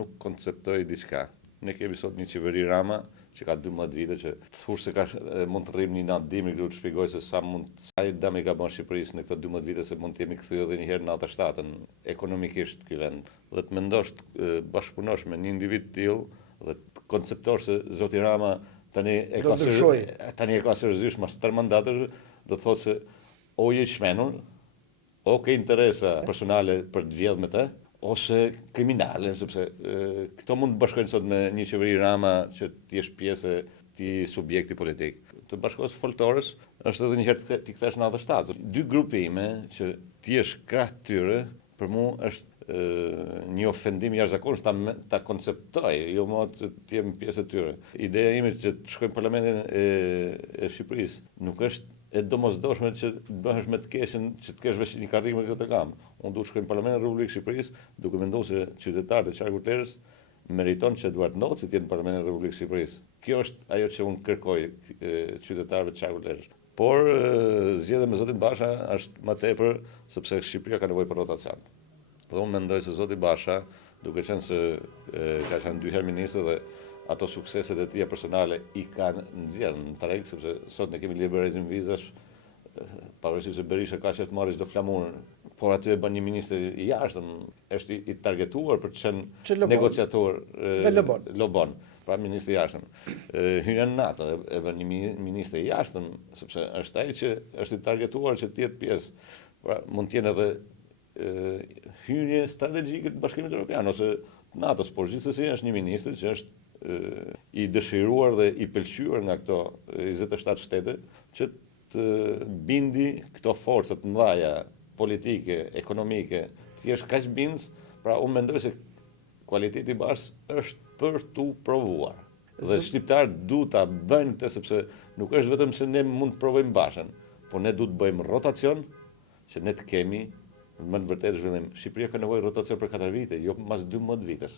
nuk konceptoj diçka. Ne kemi sot një qeveri Rama që ka 12 vite që thush se mund të rrim një natë dimri këtu të shpjegoj se sa dëm i ka bën Shqipërisë në këto 12 vite se mund të jemi kthyer edhe një herë në 97-ën ekonomikisht ky vend. Dhe të mendosh të bashkëpunosh me një individ të tillë dhe të konceptosh se zoti Rama tani e ka seriozisht mas 3 mandatësh, do të thotë se o je shmenur, o ke interesa personale për të vjedhur me të, ose kriminale, sepse këto mund të bashkojnë sot me një qeveri Rama që ti jesh pjesë ti subjekti politik. Të bashkosh foltorës është edhe një herë ti kthesh në 97. Dy grupime që ti jesh krah tyre, për mua është një ofendim jashtëzakonshëm ta konceptoj, jo më të jem pjesë e tyre. Ideja ime që të shkojmë në Parlamentin e Shqipërisë nuk është e domosdoshme që të bëhesh me të keqen, që të kesh veç një karrikë me këtë kam. Unë du shkoj në Parlamentin e Republikës Shqipërisë, duke menduar se qytetarët e Qarkut të Erës meriton që Eduard Noci të jetë në Parlamentin e Republikës Shqipërisë. Kjo është ajo që unë kërkoj qytetarëve të Qarkut të Erës. Por zgjedhja me zotin Basha është më tepër sepse Shqipëria ka nevojë për rotacion. Dhe unë mendoj se zoti Basha, duke qenë se ka qenë 2 herë ministër dhe ato sukseset e tia personale i kanë nxjerrë në treg, sepse sot ne kemi liberalizim vizash, pavarësisht se Berisha ka qef të marrë çdo flamur, por aty e bën një ministër i jashtëm, është i targetuar për të qenë negociator lobon, pra ministri i jashtëm. Hyrën në NATO e bën një ministër i jashtëm, sepse është ai që është i targetuar që të jetë pjesë, pra mund të jenë edhe hyrje strategjike të Bashkimit Evropian ose NATO-s, por gjithsesi është një ministër që është i dëshiruar dhe i pëlqyer nga këto 27 shtete që të bindi këto forca të mëdha politike, ekonomike, thjesht kaq bindës, pra unë mendoj se kualiteti i Bashës është për tu provuar. Dhe shqiptarët duhet ta bëjnë këtë sepse nuk është vetëm se ne mund të provojmë Bashën, por ne duhet të bëjmë rotacion që ne të kemi më në vërtet zhvillim. Shqipëria ka nevojë rotacion për 4 vite, jo mas 12 vitesh.